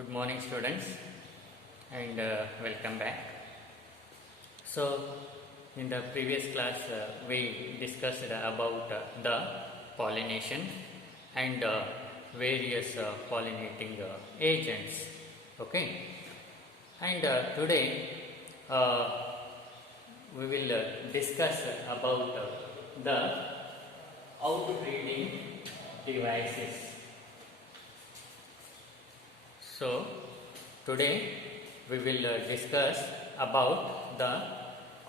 Good morning, students, and welcome back. So, in the previous class, we discussed about the pollination and various pollinating agents. Okay, and today we will discuss about the outbreeding devices. So, today we will discuss about the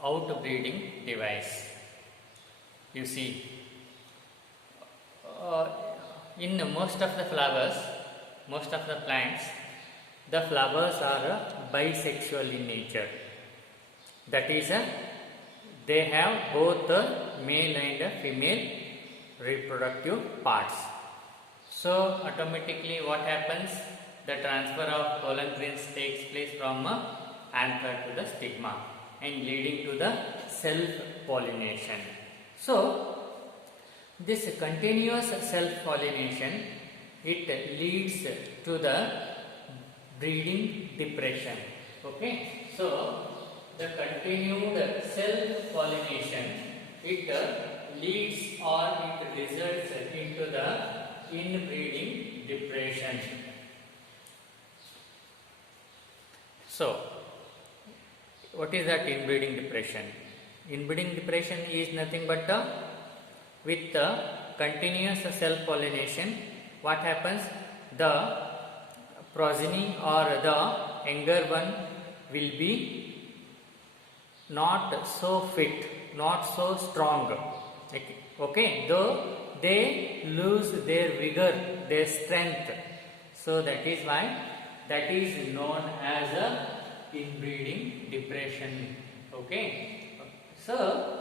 outbreeding device. You see, in most of the flowers, most of the plants, the flowers are bisexual in nature. That is, they have both male and female reproductive parts. So, automatically what happens? The transfer of pollen grains takes place from anther to the stigma and leading to the self-pollination. So, this continuous self-pollination, it leads to the breeding depression. Okay, so the continued self-pollination, it leads or it results into the inbreeding depression. So, what is that inbreeding depression? Inbreeding depression is nothing but with the continuous self-pollination, what happens? The progeny or the younger one will be not so fit, not so strong. Okay, though they lose their vigor, their strength. So that is why that is known as a inbreeding depression. Okay, so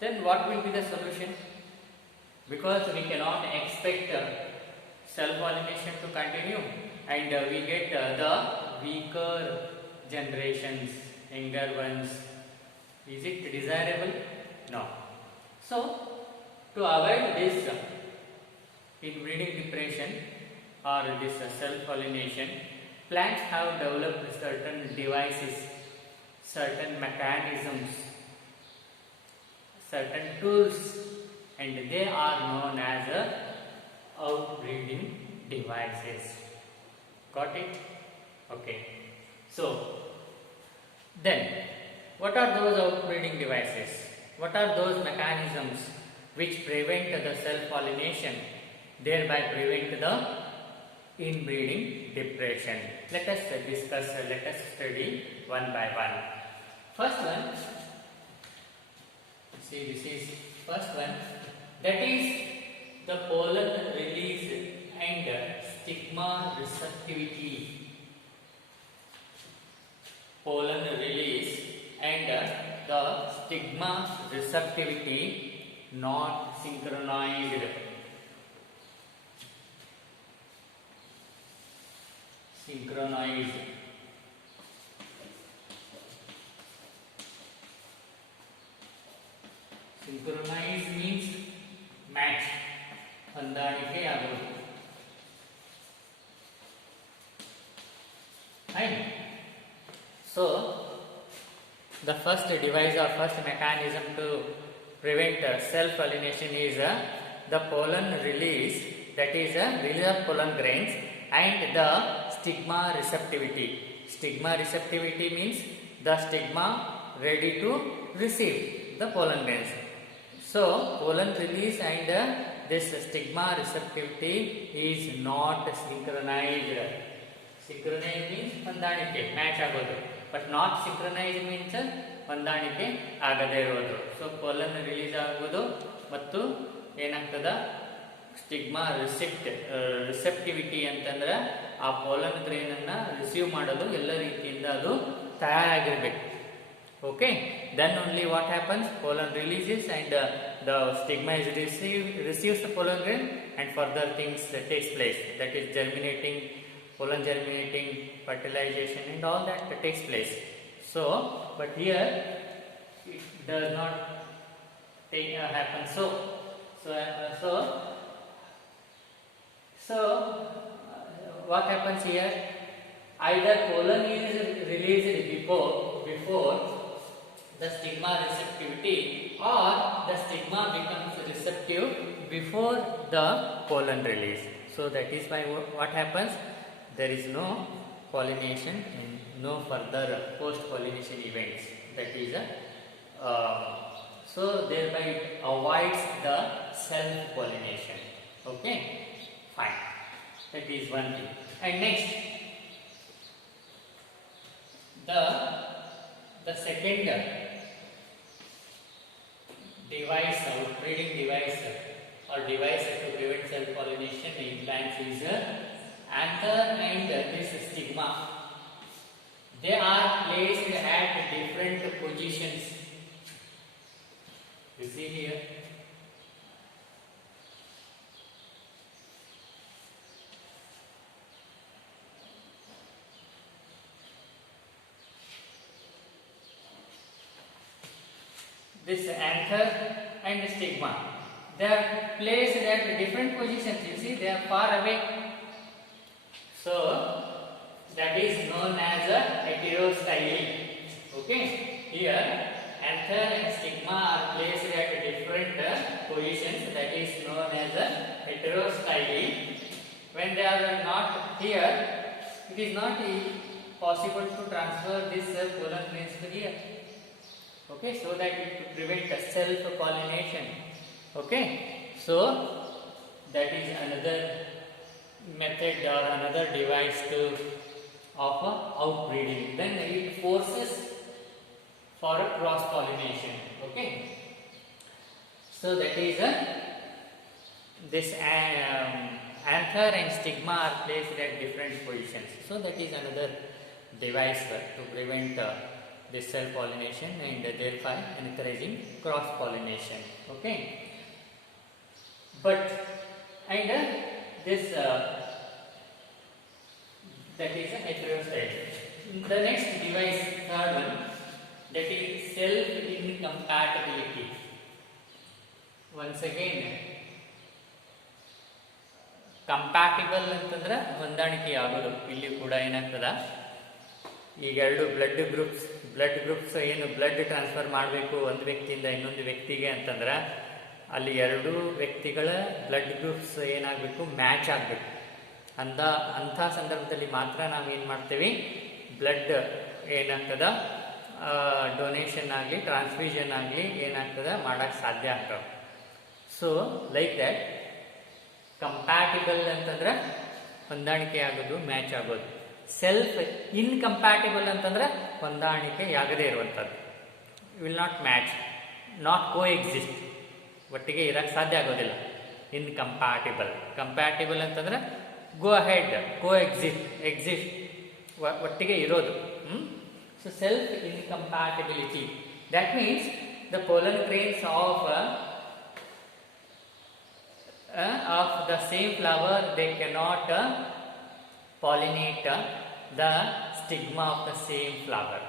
then what will be the solution? Because we cannot expect self-pollination to continue and we get the weaker generations, younger ones. Is it desirable? No. So to avoid this inbreeding depression or this self-pollination, plants have developed certain devices, certain mechanisms, certain tools, and they are known as outbreeding devices. Got it? Okay. So, then, what are those outbreeding devices? What are those mechanisms which prevent the self-pollination, thereby prevent the inbreeding depression? Let us discuss, let us study one by one. First one, see, this is first one, that is the pollen release and stigma receptivity. Pollen release and the stigma receptivity not synchronized. Synchronized. Synchronize means match. ಹೊಂದಾಣಿಕೆ ಆಗುವುದು. Right? So, the first device or first mechanism to prevent self-pollination is the pollen release, that is release of pollen grains, and the stigma receptivity. Stigma receptivity means the stigma ready to receive the pollen grains. So, pollen release and this stigma receptivity is not synchronized. Synchronized means ಹೊಂದಾಣಿಕೆ, match ಆಗೋದು. But not synchronized means ಹೊಂದಾಣಿಕೆ ಆಗದೇ ಇರೋದು. So, pollen release ಆಗುವುದು ಮತ್ತು ಏನಾಗ್ತದ stigma receptivity ಅಂತಂದ್ರೆ ಆ ಪೋಲನ್ ಗ್ರೇನ್ ಅನ್ನ ರಿಸೀವ್ ಮಾಡೋದು ಎಲ್ಲ ರೀತಿಯಿಂದ ಅದು ತಯಾರಾಗಿರ್ಬೇಕು. Okay, then only what happens? Pollen releases and the stigma is receives the pollen grain and further things takes place. That is germinating, pollen germinating, fertilization and all that takes place. So, but here it does not happen so. So what happens here? either pollen is released before the stigma receptivity, or the stigma becomes receptive before the pollen release. So that is why what happens, there is no pollination and no further post pollination events. That is a so thereby it avoids the self pollination. Okay, fine, that is one thing. And next, the second device, outbreeding device or device to prevent self pollination in plants is anther and this stigma. They are placed at different positions. You see here. This anther and stigma, they are placed at different positions. You see, they are far away. So that is known as a heterostyly. Okay, here anther and stigma are placed at different positions. That is known as a heterostyly. When they are not here, it is not possible to transfer this pollen grains to here. Okay, so that it to prevent self pollination. Okay, so that is another method or another device to of outbreeding. Then it forces for a cross pollination. Okay, so that is this anther and stigma are placed at different positions. So that is another device to prevent this self pollination and thereby encouraging cross pollination. Okay, but and this that is a heterostyly. The next device, third one, that is self incompatibility. Once again, compatible ಅಂತಂದ್ರೆ ಹೊಂದಾಣಿಕೆ ಆಗೋದು. ಇಲ್ಲಿ ಕೂಡ ಏನಾಗ್ತದ, ಈಗ ಎರಡು blood groups ಏನು blood transfer ಮಾಡಬೇಕು ಒಂದು ವ್ಯಕ್ತಿಯಿಂದ ಇನ್ನೊಂದು ವ್ಯಕ್ತಿಗೆ ಅಂತಂದ್ರೆ ಅಲ್ಲಿ ಎರಡು ವ್ಯಕ್ತಿಗಳ ಬ್ಲಡ್ ಗ್ರೂಪ್ಸ್ ಏನಾಗಬೇಕು, ಮ್ಯಾಚ್ ಆಗಬೇಕು. ಅಂಥ ಸಂದರ್ಭದಲ್ಲಿ ಮಾತ್ರ ನಾವು ಏನು ಮಾಡ್ತೀವಿ, ಬ್ಲಡ್ ಏನಾಗ್ತದ ಡೊನೇಷನ್ ಆಗಲಿ ಟ್ರಾನ್ಸ್ಫ್ಯೂಷನ್ ಆಗಲಿ ಏನಾಗ್ತದ ಮಾಡೋಕ್ಕೆ ಸಾಧ್ಯ ಆಗ್ತವೆ. ಸೊ ಲೈಕ್ ದ್ಯಾಟ್ ಕಂಪ್ಯಾಟಿಬಲ್ ಅಂತಂದ್ರೆ ಹೊಂದಾಣಿಕೆ ಆಗೋದು, ಮ್ಯಾಚ್ ಆಗೋದು. ಸೆಲ್ಫ್ ಇನ್ಕಂಪ್ಯಾಟಿಬಲ್ ಅಂತಂದ್ರೆ ಹೊಂದಾಣಿಕೆ ಆಗದೇ ಇರುವಂಥದ್ದು. Will not match, not coexist, ಒಟ್ಟಿಗೆ ಇರಕ್ಕೆ ಸಾಧ್ಯ ಆಗೋದಿಲ್ಲ. ಇನ್ಕಂಪ್ಯಾಟಿಬಲ್. ಕಂಪ್ಯಾಟಿಬಲ್ ಅಂತಂದ್ರೆ ಗೋ ಅಹೆಡ್, ಕೋ ಎಕ್ಸಿಸ್ಟ್ ಒಟ್ಟಿಗೆ ಇರೋದು. So self incompatibility, that means the pollen grains of the same flower, they cannot pollinate the stigma of the same flower.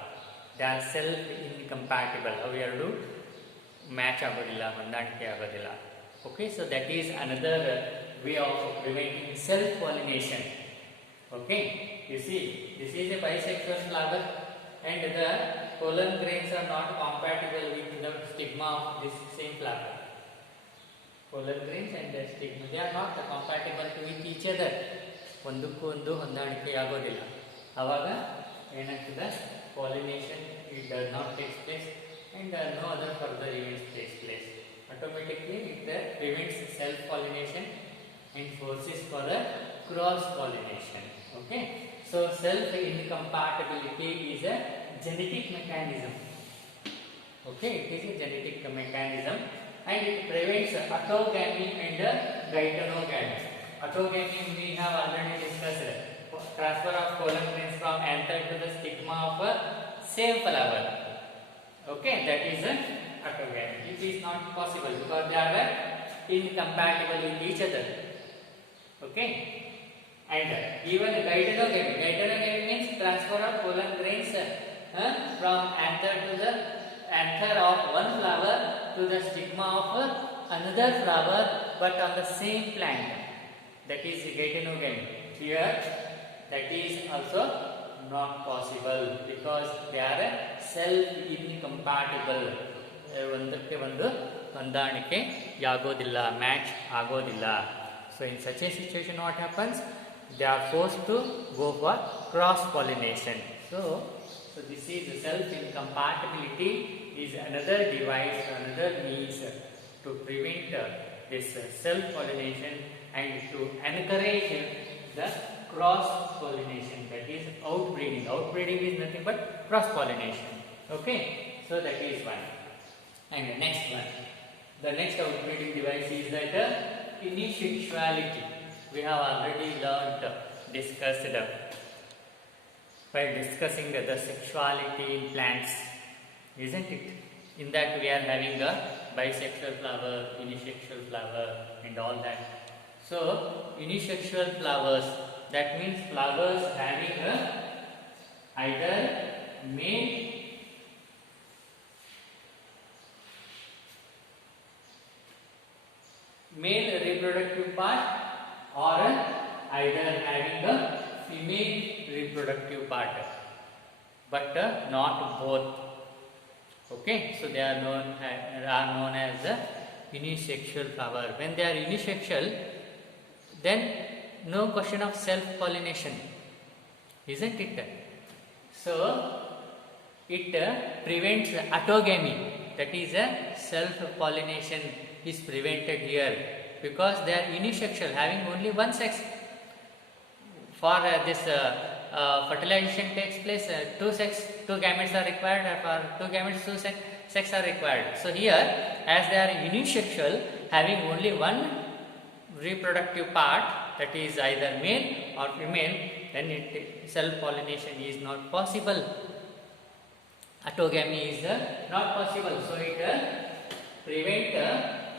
They are self incompatible. ಅವು ಎರಡು match ಆಗೋದಿಲ್ಲ, ಹೊಂದಾಣಿಕೆ ಆಗೋದಿಲ್ಲ. Okay, so that is another way of preventing self pollination. Okay, you see, this is a bisexual flower and the pollen grains are not compatible with the stigma of this same flower. Pollen grains and the stigma, they are not compatible with each other. ಒಂದಕ್ಕೂ ಒಂದು ಹೊಂದಾಣಿಕೆ ಆಗೋದಿಲ್ಲ. ಆವಾಗ ಏನಾಗ್ತದೆ, pollination it does not take place and no other further events takes place. Automatically it prevents self pollination and forces for a cross pollination. Okay, so self incompatibility is a genetic mechanism. Okay, it is a genetic mechanism and it prevents autogamy and geitonogamy. Autogamy we have already discussed, transfer of pollen grains from anther to the stigma of a same flower. Okay, that is autogamy. It is not possible because they are incompatible with each other. Okay, and even geitonogamy means transfer of pollen grains from anther to the anther of one flower to the stigma of another flower but on the same plant. That is geitonogamy. Here that is also not possible because they are self incompatible. ಒಂದಕ್ಕೆ ಒಂದು ಹೊಂದಾಣಿಕೆ ಆಗೋದಿಲ್ಲ, match ಆಗೋದಿಲ್ಲ. So in such a situation what happens? They are forced to go for cross pollination. So this is self incompatibility is another device, another means to prevent this self pollination and to encourage the cross pollination, that is outbreeding. Outbreeding is nothing but cross pollination. Okay, so that is one. And the next one, the next outbreeding device is that unisexuality. We have already discussed while discussing the sexuality in plants, isn't it? In that we are having a bisexual flower, unisexual flower and all that. So unisexual flowers, that means flowers having either male reproductive part or either having a female reproductive part, but not both. Okay, so they are known as a unisexual flower. When they are unisexual, then no question of self pollination, isn't it? So it prevents autogamy, that is self pollination is prevented here because they are unisexual, having only one sex. For this fertilization takes place, two gametes are required. For two gametes, two sex are required. So here, as they are unisexual, having only one reproductive part, that is either male or female, then self pollination is not possible. Autogamy is not possible. So it prevents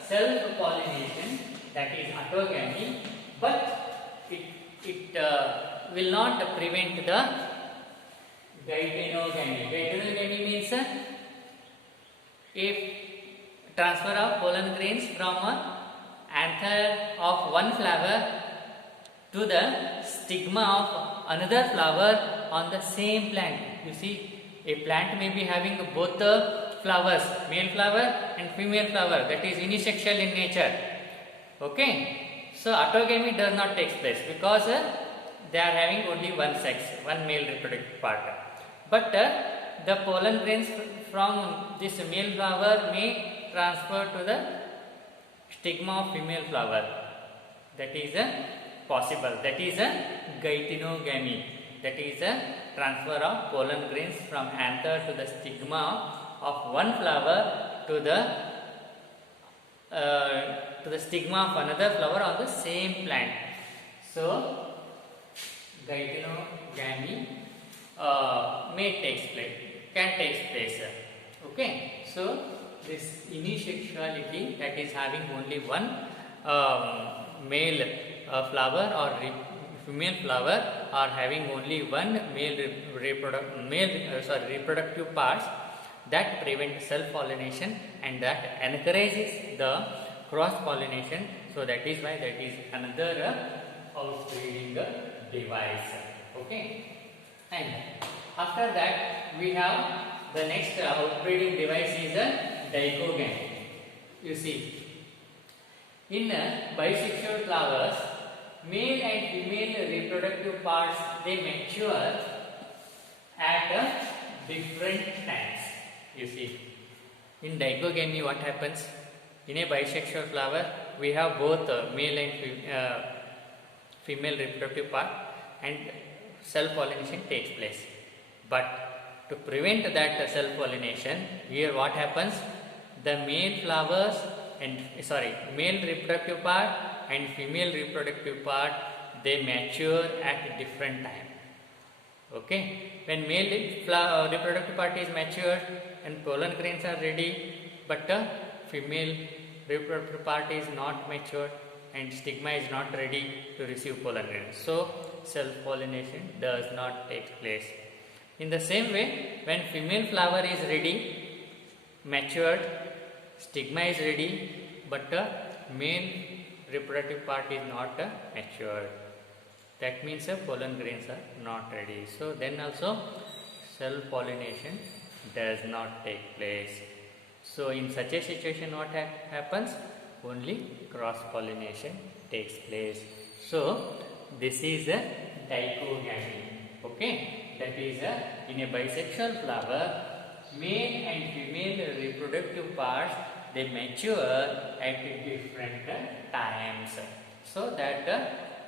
self pollination, that is autogamy, but it will not prevent the geitonogamy. Geitonogamy means if transfer of pollen grains from anther of one flower to the stigma of another flower on the same plant. You see, a plant may be having both the flowers, male flower and female flower, that is unisexual in nature. Okay, so autogamy does not take place because they are having only one sex, one male reproductive part. But the pollen grains from this male flower may transfer to the stigma of female flower. That is possible. That is geitonogamy. That is a transfer of pollen grains from anther to the stigma of one flower to the stigma of another flower on the same plant. So geitonogamy can take place. Okay, so this unisexuality, that is having only one male flower or female flower, or having only one reproductive parts, that prevents self pollination and that encourages the cross pollination. So that is why that is another outbreeding device. Okay, and after that we have the next outbreeding device is dichogamy. You see, in bisexual flowers, male and female reproductive parts, they mature at different times. You see, in dichogamy what happens? In a bisexual flower, we have both male and female reproductive part, and self pollination takes place. But to prevent that self pollination, here what happens? The male flowers and male reproductive part and female reproductive part, they mature at different time. Okay, when male reproductive part is matured and pollen grains are ready, but female reproductive part is not matured and stigma is not ready to receive pollen grains. So self pollination does not take place. In the same way, when female flower is ready, matured, stigma is ready, but male reproductive part is not matured. that means pollen grains are not ready. So then also self-pollination does not take place. So in such a situation what happens? Only cross-pollination takes place. So this is a dichogamy. Okay, that is in a bisexual flower, male and female reproductive parts, they mature at different times, so that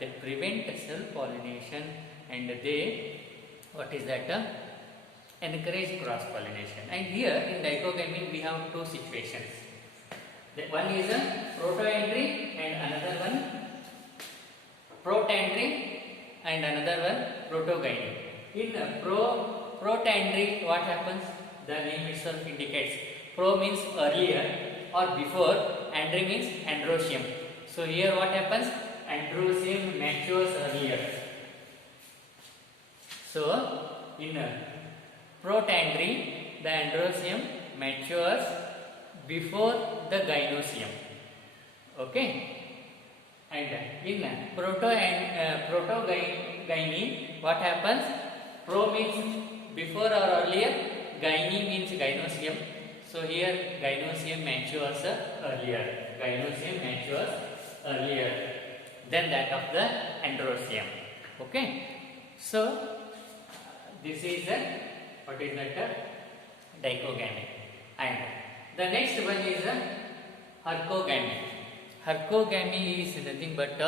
they prevent self-pollination and they, what is that, encourage cross-pollination. And here in dichogamy we have two situations. One is a protoandry and another one protandry and another one protogyny. In protandry, what happens? The name itself indicates. Pro means earlier or before, andry means androecium. So here what happens? Androecium matures earlier. So in protandry, the androecium matures before the gynoecium. Okay. And in protogyny, what happens? Pro means before or earlier, gyne means gynoecium. So here gynoecium matures earlier. Gynoecium matures earlier than that of the androecium. Okay. So this is what is that? Dichogamy. And the next one is hercogamy. Hercogamy is nothing but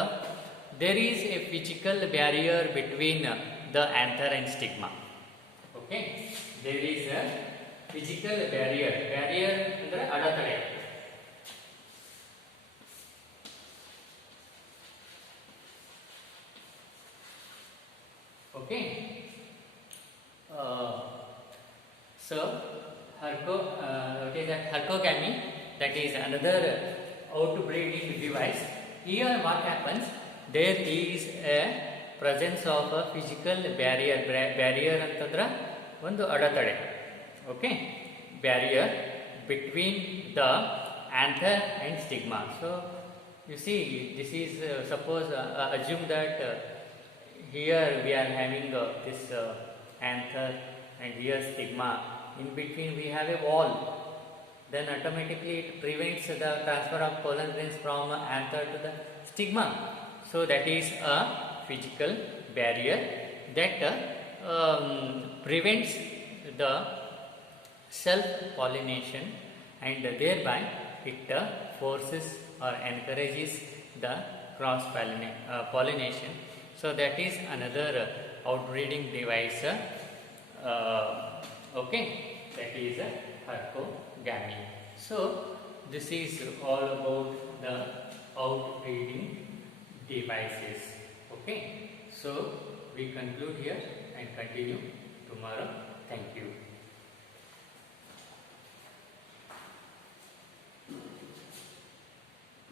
there is a physical barrier between the anther and stigma. Okay, there is a physical barrier. Barrier andre adaptare. Okay. So what is that? Hercogamy, that is another outbreeding device. Here what happens? There is a presence of a physical barrier. Barrier antandra ಒಂದು ಅಡೆತಡೆ. Okay, barrier between the anther and stigma. So you see, this is suppose assume that here we are having this anther and here stigma. In between we have a wall. Then automatically it prevents the transfer of pollen grains from anther to the stigma. So that is a physical barrier that prevents the self-pollination, and thereby it forces or encourages the cross-pollination. So that is another outbreeding device. Okay, that is hercogamy. So this is all about the outbreeding devices. Okay, so we conclude here and continue